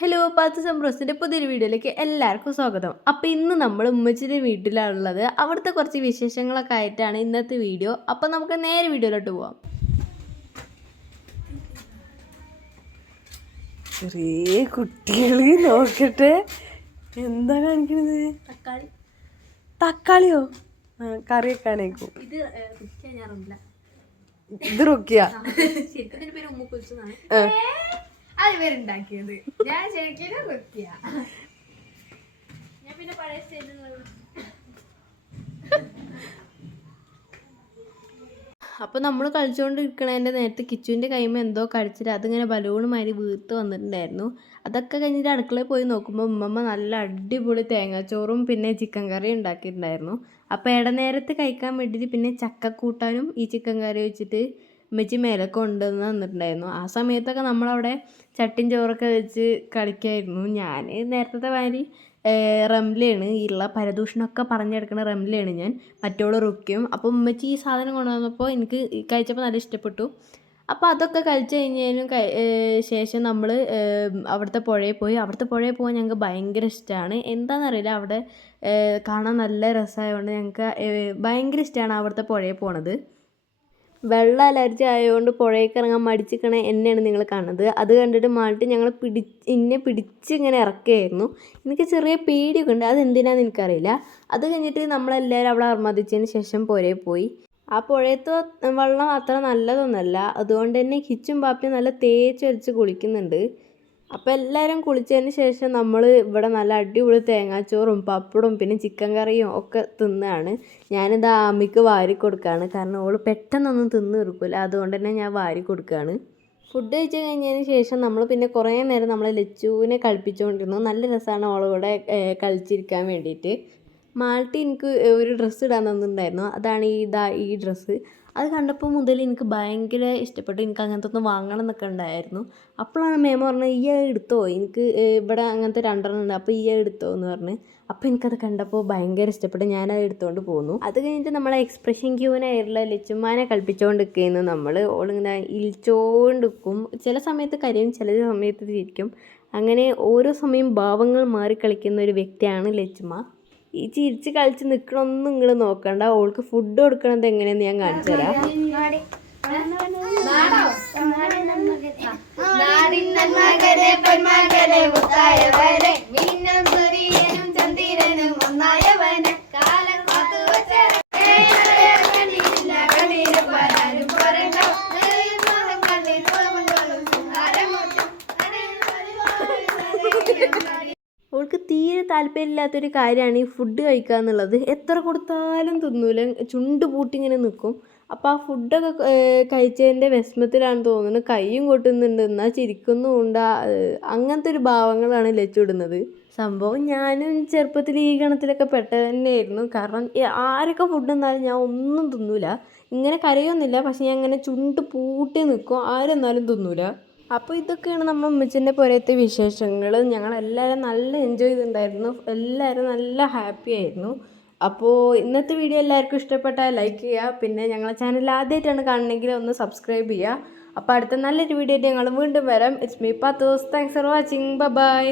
Hello path സംബ്രോസിൻ്റെ പുതിയൊരു വീഡിയോയിലേക്ക് എല്ലാവർക്കും സ്വാഗതം. അപ്പോൾ ഇന്ന് നമ്മൾ ഉമ്മച്ചിയുടെ വീട്ടിലാണുള്ളത്. അവിടുത്തെ കുറച്ച് വിശേഷങ്ങളൊക്കെ ആയിട്ടാണ് ഇന്നത്തെ വീഡിയോ. അപ്പോൾ നമുക്ക് നേരെ വീഡിയോയിലോട്ട് പോവാം. ചെറിയ കുട്ടികൾ നോക്കട്ടെ എന്താ കാണിക്കണത്. തക്കാളിയോ? കറി വെക്കാനേക്കും. ഇത് റുക്കിയ അത് പേരുണ്ടാക്കിയത് ഞാൻ ശരിക്കും വൃത്തിയ. ഞാൻ പിന്നെ പഴയ സ്റ്റേജിൽ അപ്പോൾ നമ്മൾ കളിച്ചുകൊണ്ടിരിക്കണതിൻ്റെ നേരത്തെ കിച്ചുവിൻ്റെ കൈമ എന്തോ കടിച്ചിട്ട് അതിങ്ങനെ ബലൂണുമാതിരി വീർത്ത് വന്നിട്ടുണ്ടായിരുന്നു. അതൊക്കെ കഴിഞ്ഞിട്ട് അടുക്കളയിൽ പോയി നോക്കുമ്പോൾ ഉമ്മമ്മ നല്ല അടിപൊളി തേങ്ങാച്ചോറും പിന്നെ ചിക്കൻ കറിയും ഉണ്ടാക്കിയിട്ടുണ്ടായിരുന്നു. അപ്പോൾ ഇടനേരത്ത് കഴിക്കാൻ വേണ്ടിയിട്ട് പിന്നെ ചക്കക്കൂട്ടാനും ഈ ചിക്കൻ കറി വെച്ചിട്ട് ഉമ്മച്ചി മേലെ കൊണ്ടുവന്ന് തന്നിട്ടുണ്ടായിരുന്നു. ആ സമയത്തൊക്കെ നമ്മളവിടെ ചട്ടിയും ചോറൊക്കെ വെച്ച് കളിക്കായിരുന്നു. ഞാൻ നേരത്തെ മാതിരി റംലയാണ് ഉള്ള പരദൂഷണമൊക്കെ പറഞ്ഞെടുക്കുന്ന റംലയാണ് ഞാൻ, മറ്റോള് റുക്കിയും. അപ്പോൾ ഉമ്മച്ചി ഈ സാധനം കൊണ്ടുവന്നപ്പോൾ എനിക്ക് കഴിച്ചപ്പോൾ നല്ല ഇഷ്ടപ്പെട്ടു. അപ്പോൾ അതൊക്കെ കഴിച്ച് കഴിഞ്ഞതിനും ശേഷം നമ്മൾ അവിടുത്തെ പുഴയിൽ പോയി. അവിടുത്തെ പുഴയിൽ പോകാൻ ഞങ്ങൾക്ക് ഭയങ്കര ഇഷ്ടമാണ്. എന്താണെന്നറിയില്ല, അവിടെ കാണാൻ നല്ല രസമായതുകൊണ്ട് ഞങ്ങൾക്ക് ഭയങ്കര ഇഷ്ടമാണ് അവിടുത്തെ പുഴയിൽ പോണത്. വെള്ളം അലർജി ആയതുകൊണ്ട് പുഴയ്ക്ക് ഇറങ്ങാൻ മടിച്ചിരിക്കണ എന്നെയാണ് നിങ്ങൾ കാണുന്നത്. അത് കണ്ടിട്ട് മാളിട്ട് ഞങ്ങൾ എന്നെ പിടിച്ച് ഇങ്ങനെ ഇറക്കുകയായിരുന്നു. എനിക്ക് ചെറിയ പേടിയൊക്കെ ഉണ്ട്, അതെന്തിനാന്ന് എനിക്കറിയില്ല. അത് കഴിഞ്ഞിട്ട് നമ്മളെല്ലാവരും അവിടെ അർമ്മതിച്ചതിന് ശേഷം പുഴയിൽ പോയി. ആ പുഴയത്തെ വെള്ളം അത്ര നല്ലതൊന്നുമല്ല, അതുകൊണ്ട് തന്നെ കിച്ചും പാപ്പിയും നല്ല തേച്ചൊരച്ച് കുളിക്കുന്നുണ്ട്. അപ്പോൾ എല്ലാവരും കുളിച്ചതിന് ശേഷം നമ്മൾ ഇവിടെ നല്ല അടിപൊളി തേങ്ങാച്ചോറും പപ്പടും പിന്നെ ചിക്കൻ കറിയും ഒക്കെ തിന്നാണ്. ഞാനിത് ആമിക്ക് വാരി കൊടുക്കുകയാണ്, കാരണം ഓൾ പെട്ടെന്നൊന്നും തിന്ന് തീർക്കില്ല. അതുകൊണ്ട് തന്നെ ഞാൻ വാരി കൊടുക്കുകയാണ്. ഫുഡ് കഴിച്ച് കഴിഞ്ഞതിന് ശേഷം നമ്മൾ പിന്നെ കുറേ നേരം നമ്മൾ ലച്ചുവിനെ കളിപ്പിച്ചുകൊണ്ടിരുന്നു. നല്ല രസമാണ് ഓളോടെ കളിച്ചിരിക്കാൻ വേണ്ടിയിട്ട്. മാൾട്ടി എനിക്ക് ഒരു ഡ്രസ്സ് ഇടാൻ തന്നിട്ടുണ്ടായിരുന്നു, അതാണ് ഈ ഡ്രസ്സ്. അത് കണ്ടപ്പോൾ മുതൽ എനിക്ക് ഭയങ്കര ഇഷ്ടപ്പെട്ടു. എനിക്ക് അങ്ങനത്തെ ഒന്ന് വാങ്ങണം എന്നൊക്കെ ഉണ്ടായിരുന്നു. അപ്പോഴാണ് മേമ പറഞ്ഞത് ഈ എടുത്തോ, എനിക്ക് ഇവിടെ അങ്ങനത്തെ 2 ഉണ്ട്, അപ്പോൾ ഈ എടുത്തോ എന്ന് പറഞ്ഞ്. അപ്പോൾ എനിക്കത് കണ്ടപ്പോൾ ഭയങ്കര ഇഷ്ടപ്പെട്ടു, ഞാനത് എടുത്തുകൊണ്ട് പോന്നു. അത് കഴിഞ്ഞിട്ട് നമ്മളെ എക്സ്പ്രഷൻ ക്യൂനായിട്ടുള്ള ലച്ചുമ്മാനെ കളിപ്പിച്ചുകൊണ്ട് നിൽക്കുന്നു. നമ്മൾ ഓളിങ്ങനെ ഇളിച്ചോണ്ട് നിൽക്കും. ചില സമയത്ത് കരയും, ചില സമയത്ത് ചിരിക്കും. അങ്ങനെ ഓരോ സമയം ഭാവങ്ങൾ മാറി കളിക്കുന്ന ഒരു വ്യക്തിയാണ് ലച്ചുമ്മ. ഈ ചിരിച്ച് കളിച്ച് നിൽക്കണമൊന്നും നിങ്ങൾ നോക്കണ്ട, ഓൾക്ക് ഫുഡ് കൊടുക്കണത് എങ്ങനെയെന്ന് ഞാൻ കാണിച്ചു തരാം. അവൾക്ക് തീരെ താല്പര്യമില്ലാത്തൊരു കാര്യമാണ് ഈ ഫുഡ് കഴിക്കുക എന്നുള്ളത്. എത്ര കൊടുത്താലും തിന്നൂല, ചുണ്ട് പൂട്ടി ഇങ്ങനെ നിൽക്കും. അപ്പോൾ ആ ഫുഡൊക്കെ കഴിച്ചതിൻ്റെ വിഷമത്തിലാണെന്ന് തോന്നുന്നു കയ്യും കൊട്ടുന്നുണ്ട്, എന്നാൽ ചിരിക്കുന്നുമുണ്ട്. അങ്ങനത്തെ ഒരു ഭാവങ്ങളാണ് ലച്ചിടുന്നത്. സംഭവം ഞാനും ചെറുപ്പത്തിൽ ഈ ഗണത്തിലൊക്കെ പെട്ടത് തന്നെയായിരുന്നു. കാരണം ആരൊക്കെ ഫുഡ് തന്നാലും ഞാൻ ഒന്നും തിന്നൂല. ഇങ്ങനെ കരയൊന്നുമില്ല, പക്ഷെ ഞാൻ ഇങ്ങനെ ചുണ്ട് പൂട്ടി നിൽക്കും, ആരെന്നാലും തിന്നൂല. അപ്പോൾ ഇതൊക്കെയാണ് നമ്മുടെ ഉമ്മച്ചിൻ്റെ പുരത്തെ വിശേഷങ്ങൾ. ഞങ്ങളെല്ലാവരും നല്ല എൻജോയ് ചെയ്തിട്ടുണ്ടായിരുന്നു, എല്ലാവരും നല്ല ഹാപ്പി ആയിരുന്നു. അപ്പോൾ ഇന്നത്തെ വീഡിയോ എല്ലാവർക്കും ഇഷ്ടപ്പെട്ടാൽ ലൈക്ക് ചെയ്യുക, പിന്നെ ഞങ്ങളെ ചാനൽ ആദ്യമായിട്ടാണ് കാണണമെങ്കിൽ ഒന്ന് സബ്സ്ക്രൈബ് ചെയ്യുക. അപ്പോൾ അടുത്ത നല്ലൊരു വീഡിയോ ആയിട്ട് ഞങ്ങൾ വീണ്ടും വരാം. It's me Pathos. Thanks for watching. By.